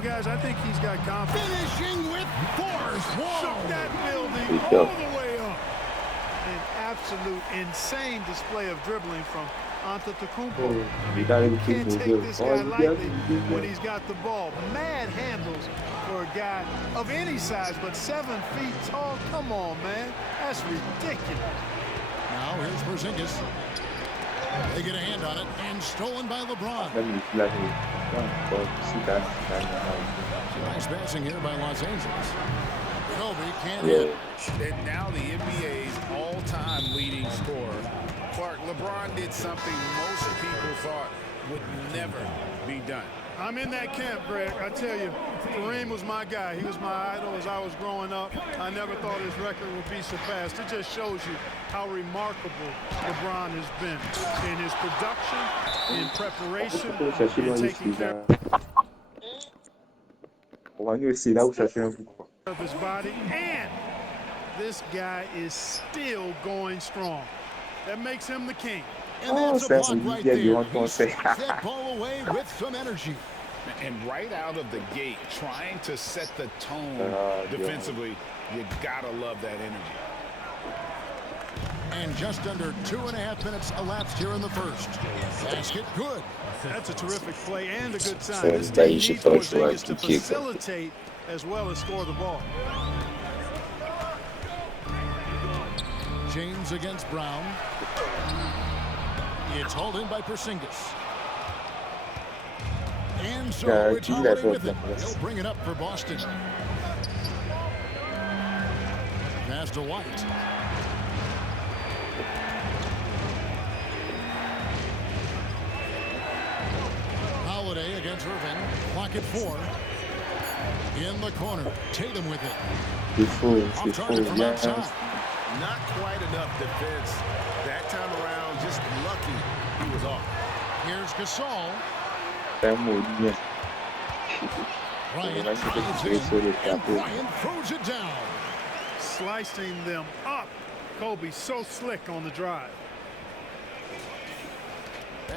Well, guys, I think he's got confidence. Finishing with force. Shook that building all the way up. An absolute insane display of dribbling from Antetokounmpo. You can't take this guy lightly when he's got the ball. Mad handles for a guy of any size, but 7 feet tall. Come on, man. That's ridiculous. Now here's Porzingis. They get a hand on it and stolen by LeBron. Nice passing here by Los Angeles. Kobe can't hit. And now the NBA's all-time leading scorer. Clark, LeBron did something most people thought would never be done. I'm in that camp, Greg. I tell you, Kareem was my guy. He was my idol as I was growing up. I never thought his record would be surpassed. It just shows you how remarkable LeBron has been in his production, in preparation, in taking care of his body. And this guy is still going strong. That makes him the king. And that's a block right there. He sets that ball away with some energy. And right out of the gate, trying to set the tone defensively, you gotta love that energy. And just under 2.5 minutes elapsed here in the first. Basket good. That's a terrific play and a good sign. This team needs Porzingis to facilitate as well as score the ball. James against Brown. It's hauled in by Porzingis. And so it's Holiday with it. He'll bring it up for Boston. Pass to White. Holiday against Irving. Clock at 4. In the corner. Tatum with it. Off target from outside. Not quite enough defense that time around. Just lucky he was off. Here's Gasol. Bryant throws it down. Slicing them up. Kobe so slick on the drive.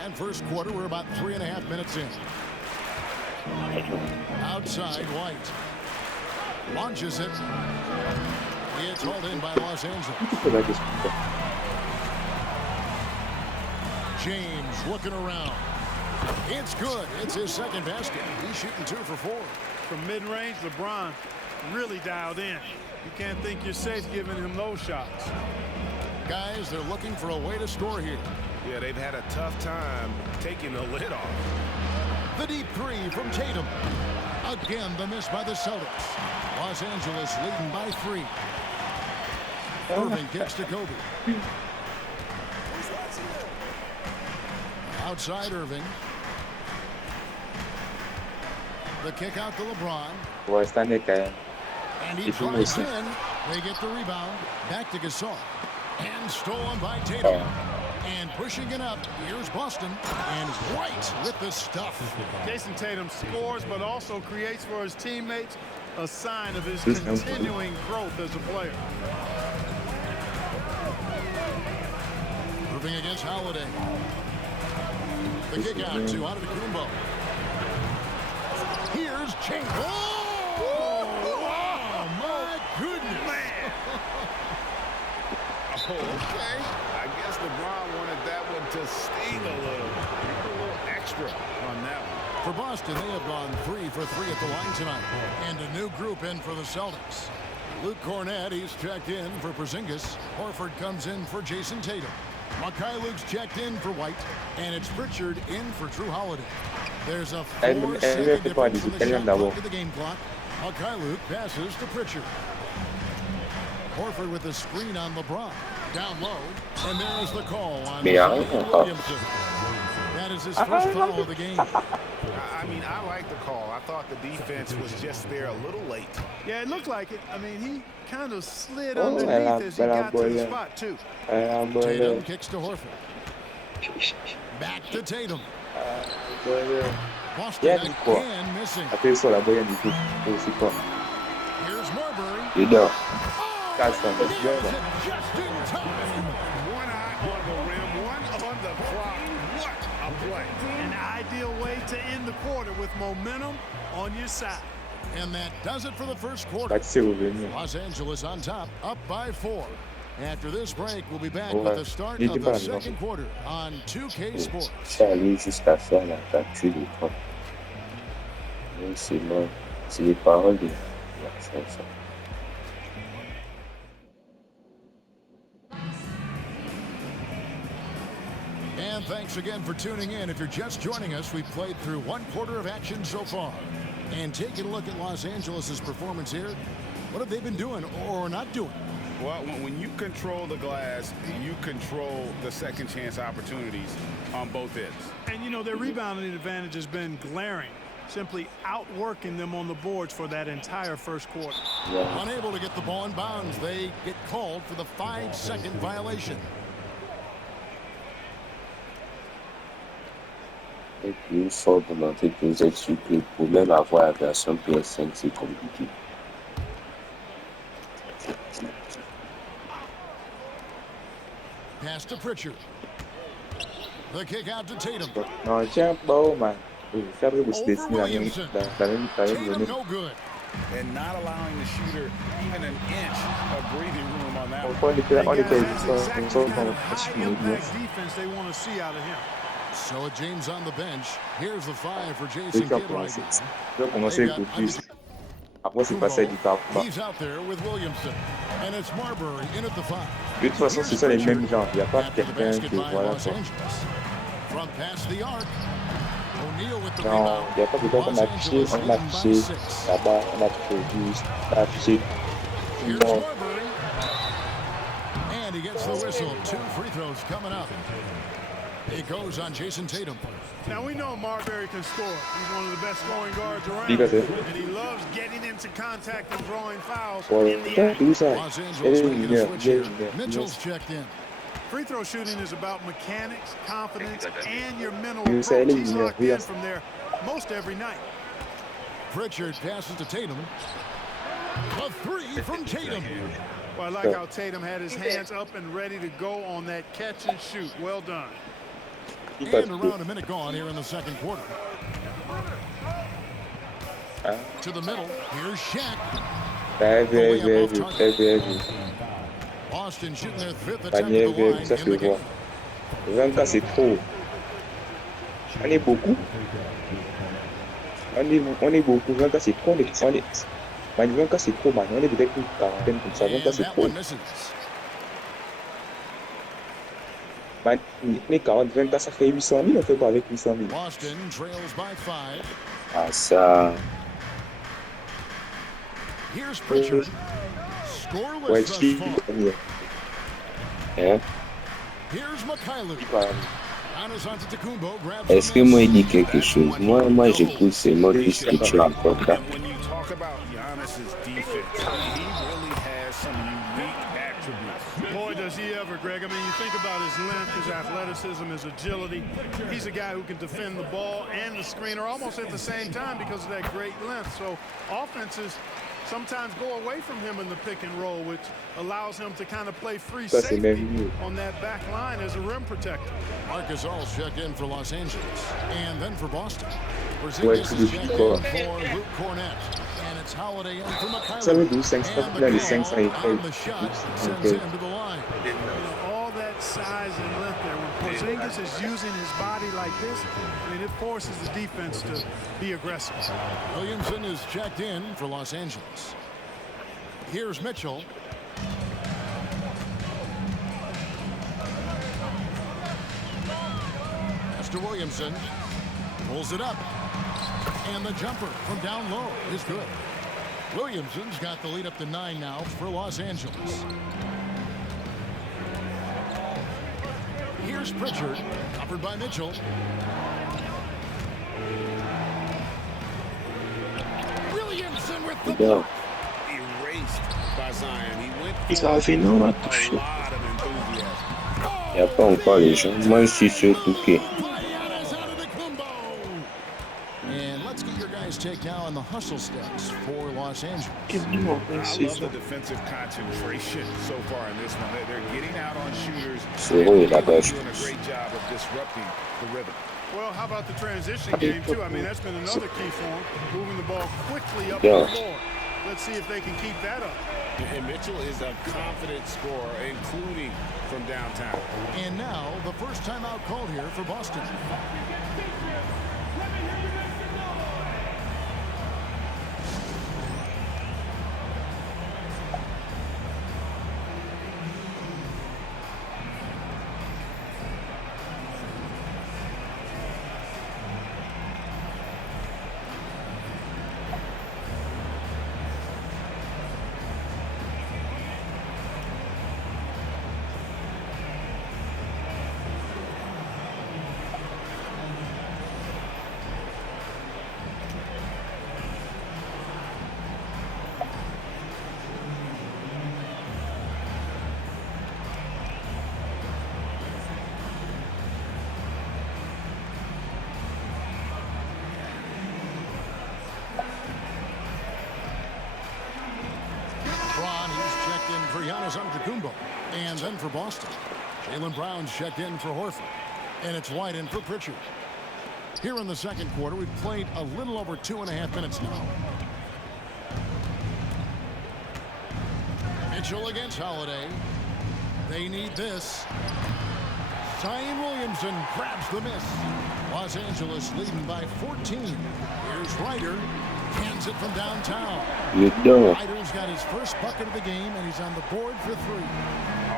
And first quarter, we're about 3.5 minutes in. Outside, White. Launches it. It's hauled in by Los Angeles. James looking around. It's good. It's his second basket. He's shooting 2 for 4. From mid-range, LeBron really dialed in. You can't think you're safe giving him those shots. Guys, they're looking for a way to score here. Yeah, they've had a tough time taking the lid off. The deep 3 from Tatum. Again, the miss by the Celtics. Los Angeles leading by 3. Irving kicks to Kobe. Outside Irving. The kick out to LeBron. And he drives in. They get the rebound. Back to Gasol. And stolen by Tatum. And pushing it up. Here's Boston. And White with the stuff. Jason Tatum scores, but also creates for his teammates a sign of his continuing growth as a player. Irving against Holiday. The kick out to Antetokounmpo. Here's Chamber. Oh, my goodness. Man. Okay. I guess LeBron wanted that one to sting a little extra on that one. For Boston, they have gone 3 for 3 at the line tonight. And a new group in for the Celtics. Luke Cornett, he's checked in for Porzingis. Horford comes in for Jason Tatum. Luke's checked in for White, and it's Pritchard in for Drew Holiday. There's a 4-second difference in the shot clock to the game clock. Luke passes to Pritchard. Horford with the screen on LeBron. Down low, and there's the call on Williamson. That is his first foul of the game. I mean, I like the call. I thought the defense was just there a little late. Yeah, it looked like it. I mean, he kind of slid underneath as he got to the spot, too. Tatum kicks to Horford. Back to Tatum. Boston again missing. Here's Marbury. That's not just in time. One eye on the rim, one on the clock. What a play. An ideal way to end the quarter with momentum on your side. And that does it for the first quarter. Los Angeles on top, up by 4. After this break, we'll be back with the start of the second quarter on 2K Sports. Jusqu'à faire la capture d'écran. C'est les paroles de la chanson. And thanks again for tuning in. If you're just joining us, we've played through one quarter of action so far. And taking a look at Los Angeles' performance here, what have they been doing or not doing? Well, when you control the glass, you control the second chance opportunities on both ends. And, you know, their rebounding advantage has been glaring, simply outworking them on the boards for that entire first quarter. Yeah. Unable to get the ball in bounds, they get called for the 5-second violation. Et puis, il faut augmenter plus d'expliquer pour même avoir la version PS5, c'est compliqué. Pass to Pritchard. The kick out to Tatum. Non, tiens, bon, man. Over Williamson. Tatum no good. And not allowing the shooter even an inch of breathing room on that one. That's exactly the kind of high-impact defense they want to see out of him. So James on the bench. Here's the 5 for Jason Kidd right now. He's out there with Williamson. And it's Marbury in at the 5. De toute façon, c'est ça les mêmes gens. Il n'y a pas quelqu'un qui voilà quoi. From past the arc. O'Neal with the Non, il n'y a pas besoin qu'on affiche, on affiche là-bas, on affiche, affiche. Non. And he gets the whistle. 2 free throws coming up. It goes on Jason Tatum. Now we know Marbury can score. He's one of the best scoring guards around. And he loves getting into contact and drawing fouls in the act. Los Angeles making a switch here. Mitchell's checked in. Free throw shooting is about mechanics, confidence, and your mental approach. He's locked in from there most every night. Pritchard passes to Tatum. A 3 from Tatum. Well, I like how Tatum had his hands up and ready to go on that catch and shoot. Well done. And around a minute gone here in the second quarter. To the middle. Here's Shaq. Boston shooting their 5th attempt at the line in the game. 24, c'est trop. On est beaucoup. On est beaucoup. 24, c'est trop. 24, c'est trop, man. On est peut-être une quarantaine comme ça. 24, c'est trop. Les 40, 24, ça fait 800 000. On fait pas avec 800 000. Boston trails by 5. Ah, ça. Here's Pritchard. Scoreless thus far. Yeah. Here's Mikhailuk. Est-ce que moi il dit quelque chose? Moi j'écoute seulement tout ce que tu apportes là. When you talk about Giannis's defense, he really has some unique attributes. Boy, does he ever, Greg. I mean, you think about his length, his athleticism, his agility. He's a guy who can defend the ball and the screener almost at the same time because of that great length. So offenses sometimes go away from him in the pick and roll, which allows him to kind of play free safety on that back line as a rim protector. Marcus All checked in for Los Angeles and then for Boston. Porzingis is checked in for Luke Cornett. And it's Holiday in for Mikhailuk. And the call on the shot sends him to the line. All that size and length there. When Porzingis is using his body like this, I mean, it forces the defense to be aggressive. Williamson is checked in for Los Angeles. Here's Mitchell. Pass to Williamson. Pulls it up. And the jumper from down low is good. Williamson's got the lead up to 9 now for Los Angeles. Here's Pritchard, covered by Mitchell. Williamson with the block. Erased by Zion. He went Il s'en fait non, a lot of enthusiasm. Il n'y a pas encore les gens. Moi je suis surtout que. And let's get your guys' take now on the hustle steps for Los Angeles. I love the defensive concentration so far in this one. They're getting out on shooters. They're doing a great job of disrupting the rhythm. Well, how about the transition game, too? I mean, that's been another key for them, moving the ball quickly up the floor. Let's see if they can keep that up. And Mitchell is a confident scorer, including from downtown. And now the first timeout called here for Boston. And then for Boston, Jaylen Brown's checked in for Horford. And it's White in for Pritchard. Here in the second quarter, we've played a little over 2.5 minutes now. Mitchell against Holiday. They need this. Zion Williamson grabs the miss. Los Angeles leading by 14. Here's Ryder. Hands it from downtown. Ryder's got his first bucket of the game, and he's on the board for 3.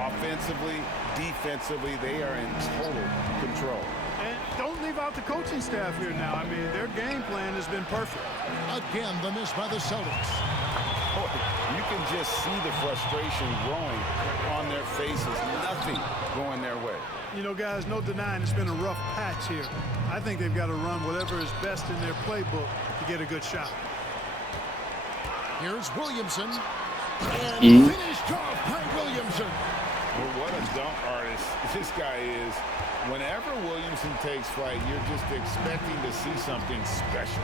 Offensively, defensively, they are in total control. And don't leave out the coaching staff here now. I mean, their game plan has been perfect. Again, the miss by the Celtics. Oh, you can just see the frustration growing on their faces. Nothing going their way. You know, guys, no denying it's been a rough patch here. I think they've got to run whatever is best in their playbook to get a good shot. Here's Williamson. And finished off by Williamson. Well, what a dunk artist this guy is. Whenever Williamson takes flight, you're just expecting to see something special.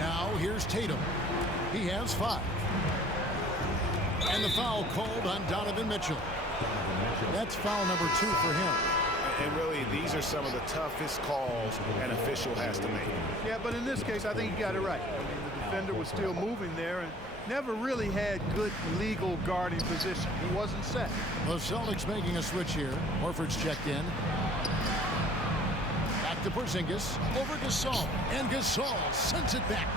Now here's Tatum. He has 5. And the foul called on Donovan Mitchell. That's foul number 2 for him. And really, these are some of the toughest calls an official has to make. Yeah, but in this case, I think he got it right. I mean, the defender was still moving there and never really had good legal guarding position. He wasn't set. The Celtics making a switch here. Horford's checked in. Back to Porzingis. Over Gasol. And Gasol sends it back.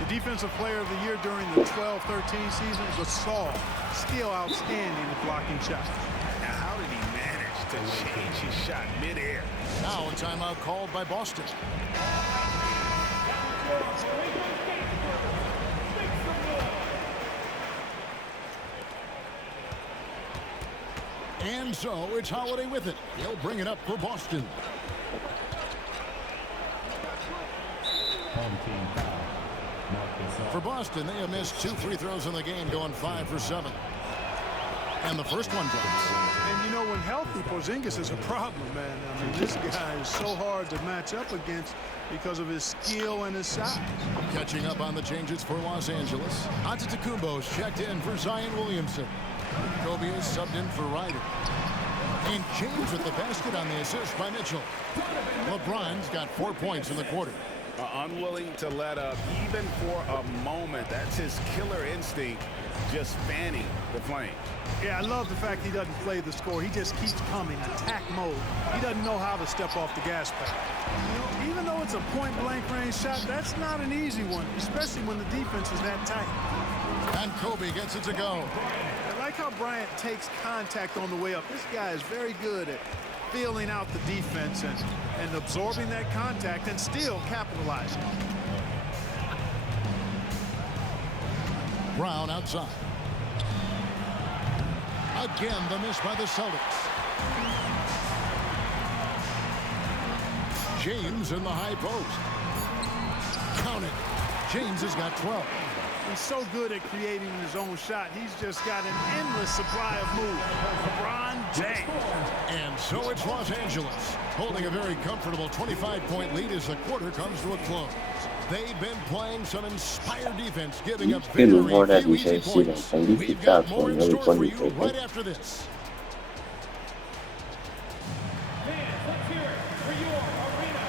The defensive player of the year during the 12-13 season, Gasol, still outstanding at blocking shots. Now, how did he manage to change his shot midair? Now a timeout called by Boston. And so it's Holiday with it. He'll bring it up for Boston. For Boston, they have missed 2 free throws in the game, going 5 for 7. And the first one drops. And you know, when healthy, Porzingis is a problem, man. I mean, this guy is so hard to match up against because of his skill and his size. Catching up on the changes for Los Angeles. Antetokounmpo's checked in for Zion Williamson. Kobe is subbed in for Ryder. And James with the basket on the assist by Mitchell. LeBron's got 4 points in the quarter. Unwilling to let up even for a moment. That's his killer instinct, just fanning the flame. Yeah, I love the fact he doesn't play the score. He just keeps coming, attack mode. He doesn't know how to step off the gas pedal. You know, even though it's a point-blank range shot, that's not an easy one, especially when the defense is that tight. And Kobe gets it to go. I like how Bryant takes contact on the way up. This guy is very good at feeling out the defense and absorbing that contact and still capitalizing. Brown outside. Again, the miss by the Celtics. James in the high post. Count it. James has got 12. He's so good at creating his own shot. He's just got an endless supply of moves. LeBron James. And so it's Los Angeles, holding a very comfortable 25-point lead as the quarter comes to a close. They've been playing some inspired defense, giving up very few easy points. We've got more in store for you right after this. Fans, let's hear it for your arena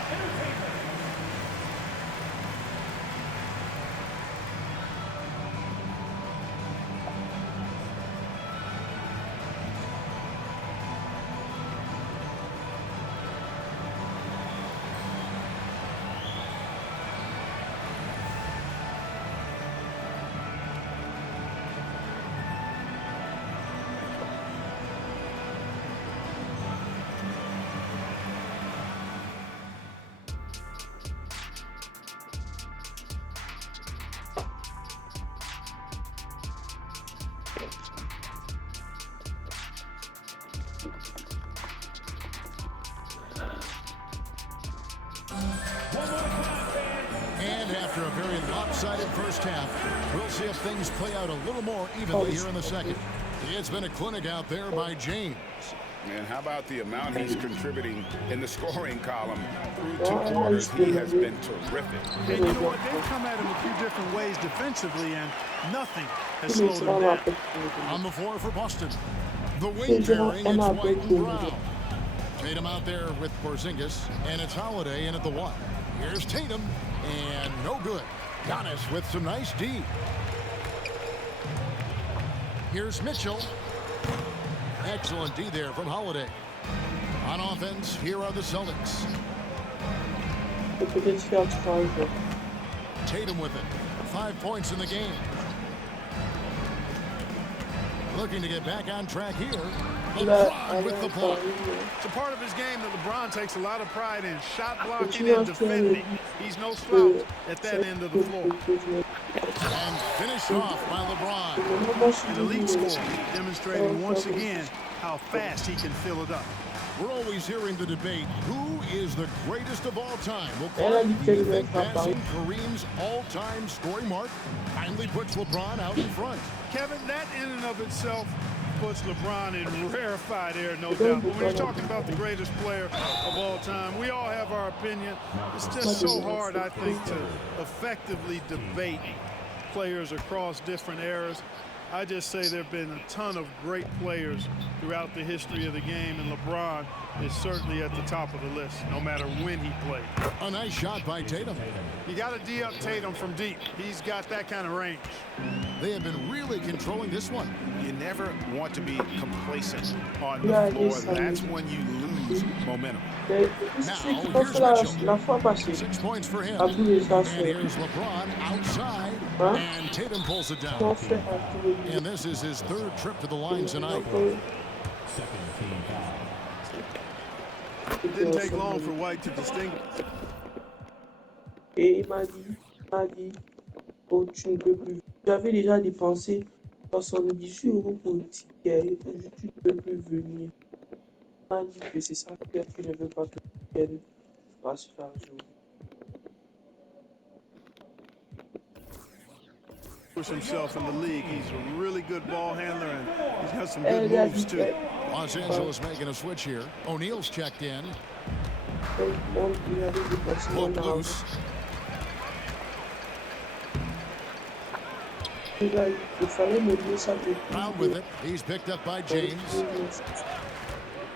very lopsided first half. We'll see if things play out a little more evenly here in the second. It's been a clinic out there by James. And how about the amount he's contributing in the scoring column through 2 quarters? He has been terrific. And you know what? They've come at him a few different ways defensively, and nothing has slowed him down. On the floor for Boston. The wing pairing, it's White and Brown. Tatum out there with Porzingis, and it's Holiday in at the 1. Here's Tatum, and no good. Giannis with some nice D. Here's Mitchell. Excellent D there from Holiday. On offense, here are the Celtics. Tatum with it. 5 points in the game. Looking to get back on track here. LeBron with the block. It's a part of his game that LeBron takes a lot of pride in. Shot blocking and defending. He's no slouch at that end of the floor. And finished off by LeBron. An elite scorer, demonstrating once again how fast he can fill it up. We're always hearing the debate, who is the greatest of all time? Well, Clark, do you think passing Kareem's all-time scoring mark finally puts LeBron out in front? Kevin, that in and of itself puts LeBron in rarefied air, no doubt. But when you're talking about the greatest player of all time, we all have our opinion. It's just so hard, I think, to effectively debate players across different eras. I just say there have been a ton of great players throughout the history of the game, and LeBron is certainly at the top of the list, no matter when he played. A nice shot by Tatum. You got to D up Tatum from deep. He's got that kind of range. They have been really controlling this one. You never want to be complacent on the floor. That's when you lose momentum. Now, here's Mitchell. 6 points for him. And here's LeBron outside. And Tatum pulls it down. And this is his 3rd trip to the line tonight. It didn't take long for White to distinguish. Et il m'a dit, oh, tu ne peux plus. J'avais déjà dépensé 78 € pour le ticket. Tu ne peux plus venir. Il m'a dit que c'est ça que tu ne veux pas que le ticket passe par jour. Himself in the league. He's a really good ball handler, and he's got some good moves too. Los Angeles making a switch here. O'Neal's checked in. Pulled loose. Brown with it. He's picked up by James.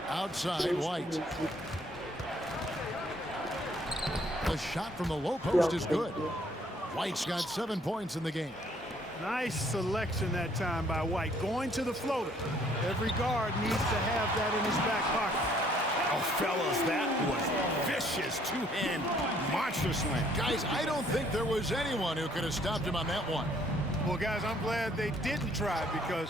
Outside, White. The shot from the low post is good. White's got 7 points in the game. Nice selection that time by White. Going to the floater. Every guard needs to have that in his back pocket. Oh, fellas, that was vicious two-hand monster slam. Guys, I don't think there was anyone who could have stopped him on that one. Well, guys, I'm glad they didn't try because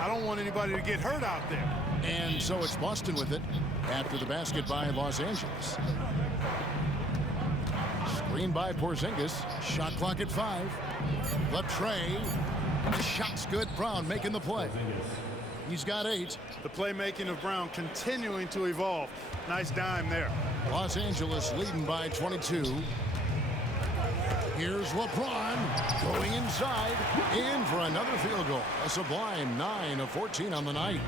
I don't want anybody to get hurt out there. And so it's Boston with it after the basket by Los Angeles. Screen by Porzingis. Shot clock at 5. Left tray. The shot's good. Brown making the play. He's got 8. The playmaking of Brown continuing to evolve. Nice dime there. Los Angeles leading by 22. Here's LeBron going inside. In for another field goal. A sublime 9 of 14 on the night.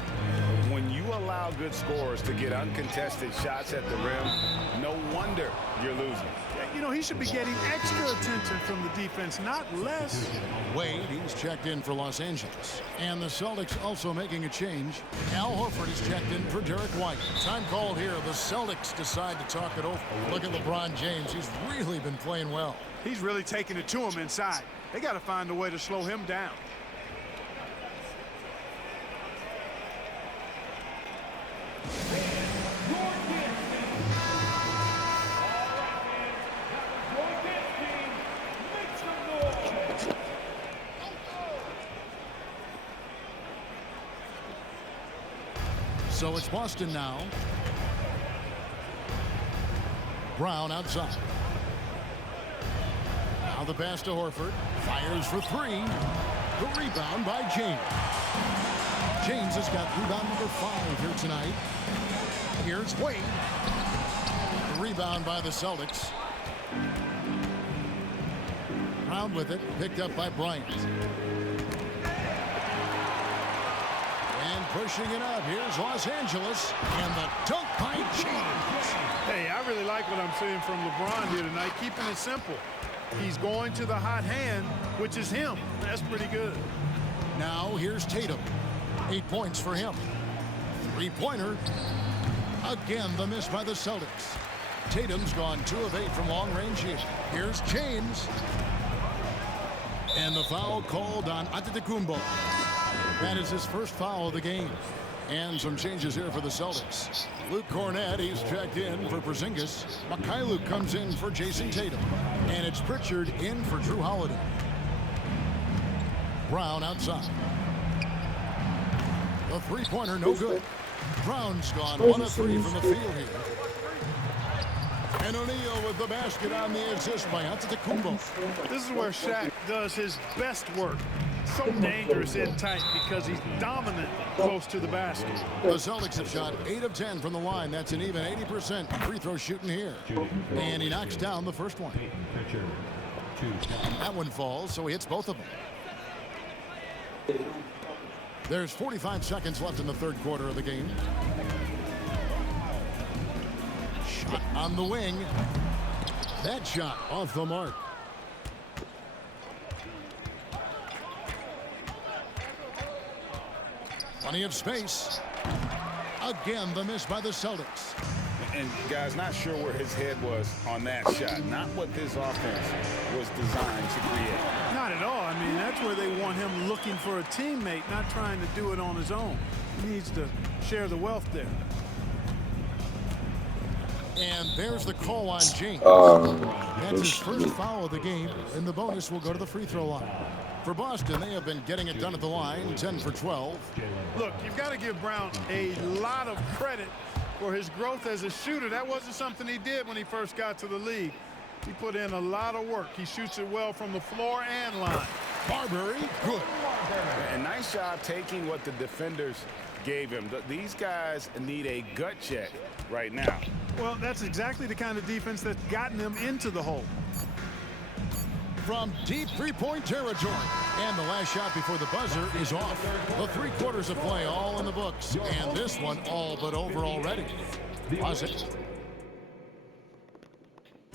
When you allow good scorers to get uncontested shots at the rim, no wonder you're losing. You know, he should be getting extra attention from the defense, not less. Wade, he's checked in for Los Angeles. And the Celtics also making a change. Al Horford is checked in for Derek White. Time called here. The Celtics decide to talk it over. Look at LeBron James. He's really been playing well. He's really taking it to him inside. They got to find a way to slow him down. So it's Boston now. Brown outside. Now the pass to Horford. Fires for 3. The rebound by James. James has got rebound number 5 here tonight. Here's Wade. The rebound by the Celtics. Brown with it, picked up by Bryant. And pushing it up, here's Los Angeles, and the dunk by James. Hey, I really like what I'm seeing from LeBron here tonight, keeping it simple. He's going to the hot hand, which is him. That's pretty good. Now here's Tatum. 8 points for him. Three-pointer. Again, the miss by the Celtics. Tatum's gone 2 of 8 from long range here. Here's James. And the foul called on Antetokounmpo. That is his first foul of the game. And some changes here for the Celtics. Luke Cornett, he's checked in for Porzingis. Mikhailuk comes in for Jason Tatum. And it's Pritchard in for Drew Holiday. Brown outside. The three-pointer, no good. Brown's gone 1 of 3 from the field here. And O'Neal with the basket on the assist by Antetokounmpo. This is where Shaq does his best work. So dangerous in tight because he's dominant close to the basket. The Celtics have shot 8 of 10 from the line. That's an even 80% free throw shooting here. And he knocks down the first one. That one falls, so he hits both of them. There's 45 seconds left in the third quarter of the game. Shot on the wing. That shot off the mark. Plenty of space. Again, the miss by the Celtics. And guys, not sure where his head was on that shot. Not what this offense was designed to create. Not at all. I mean, that's where they want him looking for a teammate, not trying to do it on his own. He needs to share the wealth there. And there's the call on James. That's his first foul of the game, and the bonus will go to the free throw line. For Boston, they have been getting it done at the line, 10 for 12. Look, you've got to give Brown a lot of credit for his growth as a shooter. That wasn't something he did when he first got to the league. He put in a lot of work. He shoots it well from the floor and line. Marbury, good. And nice job taking what the defenders gave him. These guys need a gut check right now. Well, that's exactly the kind of defense that's gotten them into the hole. From deep three-point territory. And the last shot before the buzzer is off. The 3 quarters of play all in the books. And this one all but over already. Pause it.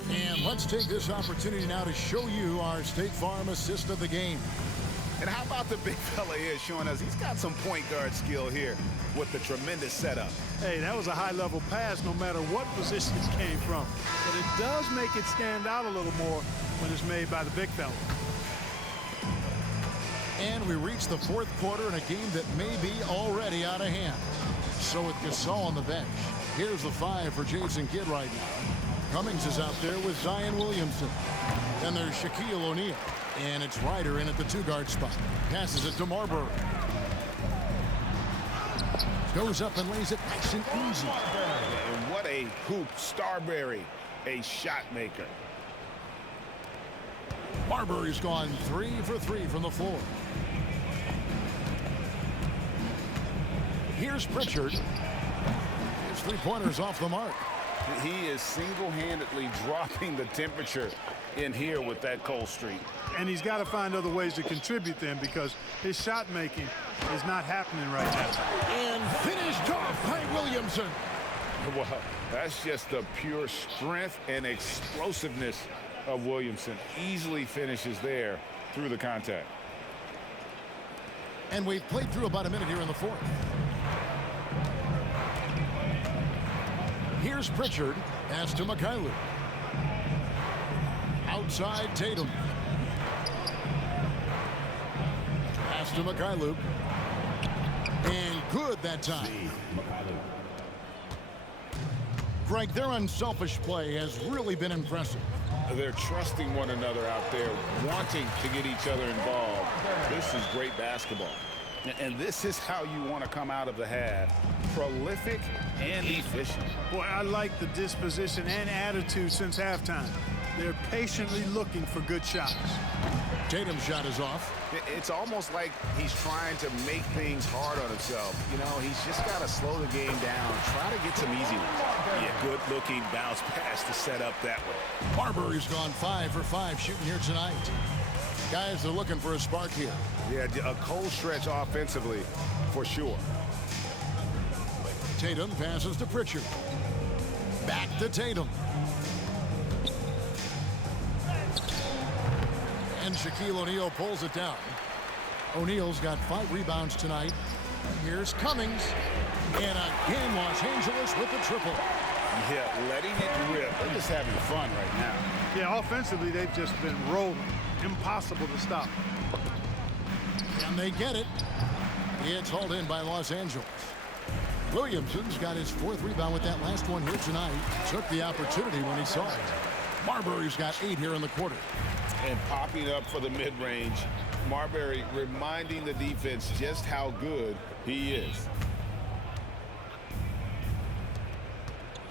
And let's take this opportunity now to show you our State Farm assist of the game. And how about the big fella here showing us he's got some point guard skill here with the tremendous setup. Hey, that was a high-level pass no matter what position it came from. But it does make it stand out a little more when it's made by the big fella. And we reach the 4th quarter in a game that may be already out of hand. So with Gasol on the bench, here's the 5 for Jason Kidd right now. Cummings is out there with Zion Williamson. Then there's Shaquille O'Neal. And it's Ryder in at the 2-guard spot. Passes it to Marbury. Goes up and lays it nice and easy. And what a hoop. Starberry, a shot maker. Marbury's gone 3 for 3 from the floor. Here's Pritchard. His 3-pointers off the mark. He is single-handedly dropping the temperature in here with that cold streak. And he's got to find other ways to contribute then because his shot making is not happening right now. And finished off by Williamson. Well, that's just the pure strength and explosiveness of Williamson. Easily finishes there through the contact. And we've played through about a minute here in the 4th. Here's Pritchard. Pass to Mikhailuk. Outside Tatum. Pass to Mikhailuk. And good that time. Greg, their unselfish play has really been impressive. They're trusting one another out there, wanting to get each other involved. This is great basketball. And this is how you want to come out of the half. Prolific and efficient. Boy, I like the disposition and attitude since halftime. They're patiently looking for good shots. Tatum's shot is off. It's almost like he's trying to make things hard on himself. You know, he's just got to slow the game down, try to get some easy ones. Yeah, good-looking bounce pass to set up that way. Marbury's gone 5 for 5 shooting here tonight. Guys are looking for a spark here. Yeah, a cold stretch offensively, for sure. Tatum passes to Pritchard. Back to Tatum. And Shaquille O'Neal pulls it down. O'Neal's got 5 rebounds tonight. Here's Cummings. And again, Los Angeles with the triple. Yeah, letting it rip. They're just having fun right now. Yeah, offensively, they've just been rolling. Impossible to stop. And they get it. It's hauled in by Los Angeles. Williamson's got his 4th rebound with that last one here tonight. Took the opportunity when he saw it. Marbury's got 8 here in the quarter. And popping up for the mid-range. Marbury reminding the defense just how good he is.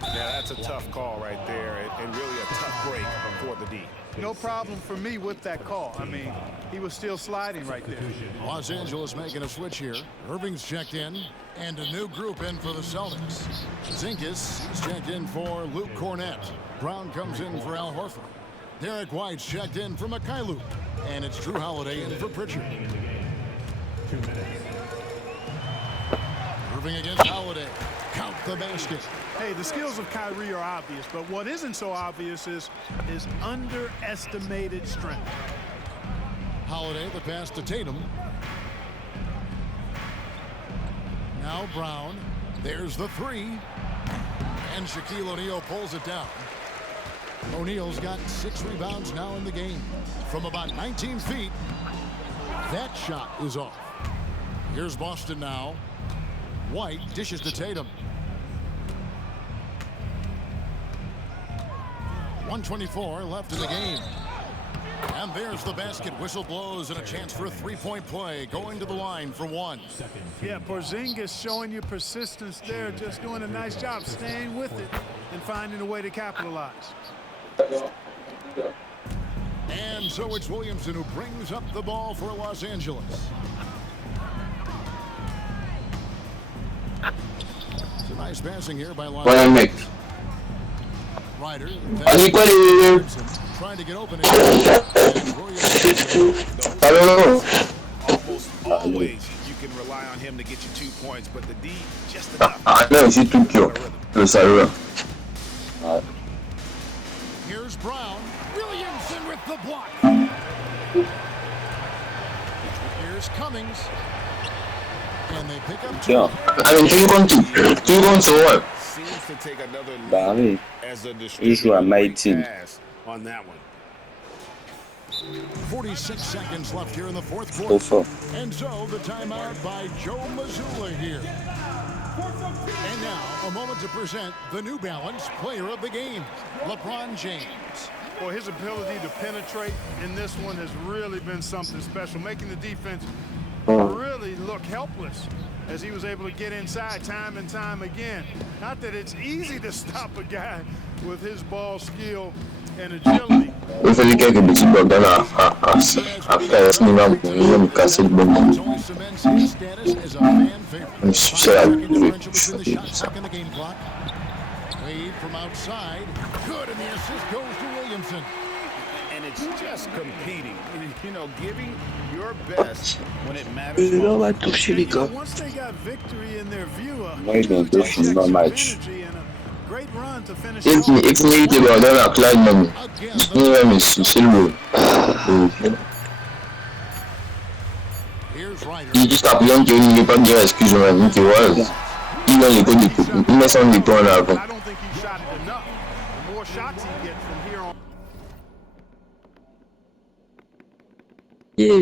Yeah, that's a tough call right there, and really a tough break for the D. No problem for me with that call. I mean, he was still sliding right there. Los Angeles making a switch here. Irving's checked in, and a new group in for the Celtics. Zinkas is checked in for Luke Cornett. Brown comes in for Al Horford. Derek White's checked in for Mikhailuk, and it's Drew Holiday in for Pritchard. Irving against Holiday. Count the basket. Hey, the skills of Kyrie are obvious, but what isn't so obvious is his underestimated strength. Holiday, the pass to Tatum. Now Brown. There's the 3. And Shaquille O'Neal pulls it down. O'Neal's got 6 rebounds now in the game. From about 19 feet, that shot is off. Here's Boston now. White dishes to Tatum. 1:24 left in the game. And there's the basket. Whistle blows and a chance for a 3-point play. Going to the line for 1. Yeah, Porzingis showing you persistence there. Just doing a nice job staying with it and finding a way to capitalize. And so it's Williamson who brings up the ball for Los Angeles. It's a nice passing here by Los Angeles. Ryder trying to get open. Almost always you can rely on him to get you 2 points, but the D just enough. Here's Brown. Williamson with the block. Here's Cummings. And they pick up 2. Seems to take another Bah oui, as a il joue à My Team. pass on that one. 46 seconds left here in the 4th Trop quarter. fort. And so the timeout by Joe Mazzulla here. And now a moment to present the New Balance Player of the Game, LeBron James. Well, his ability to penetrate in this one has really been something special, making the defense really look helpless as he was able to get inside time and time again. Not that it's easy to stop a guy with his ball skill and agility. Il fallait quelques petits bugs là. Après, à ce niveau, il va me casser le bon. Je suis seul à Wade from outside. Good, and the assist goes to Williamson. And it's just competing, you know, giving your best when it matters. On va toucher les gars. Once they got victory in their view, Moi, je vais finir le match. great run to finish Il faut éviter dans la classe, man. C'est le mot. Il dit jusqu'à présent qu'il n'est pas bien, excuse-moi, tu vois. Il a les codes, il met son étoile là avant. I don't think he shot it enough. The more shots he gets from here on. Yeah,